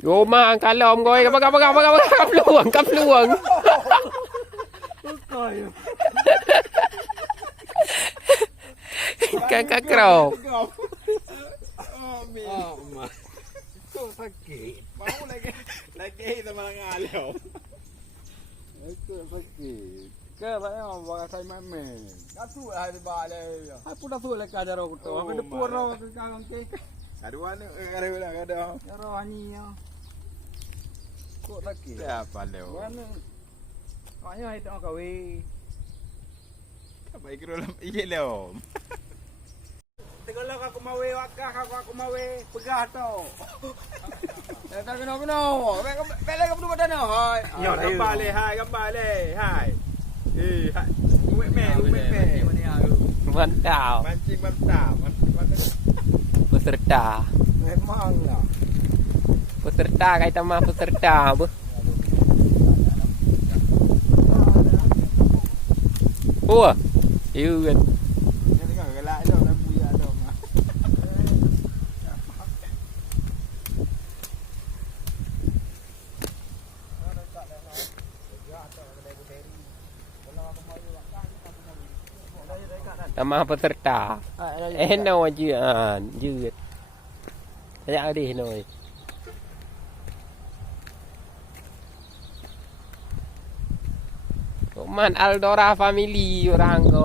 Goma ang kalom goy kapag kapluwang. Kakakraw. Ito sakit. Mau lagi sama ng alaw. Ito sakit. Kaya ba mga tayo mamin? Kasu ay di ba alay. Ay puta su lek kadaro ko to. Ang puro kang ke. Kaduan kadang. Karo ani yo. Kok sakit. Siapa leo? Ano? Kaya ito ang kawi. Kapay kiro lang ilom. Tegal lang ako mawi, wag ka ako mawi. Pagato. Eta pino. Pele ka pud no. Hay. Kembali, hai, kembali. Hai. Hai. Ume. Mantap. Mancing mantap. Peserta. Memang lah. Peserta kaitan mah peserta. Wah. Yêu kan. Ini kan gelak dah nak buya dah. Sama peserta. No ajaยืด. Saya đi rồi. Man Aldora family orang ko.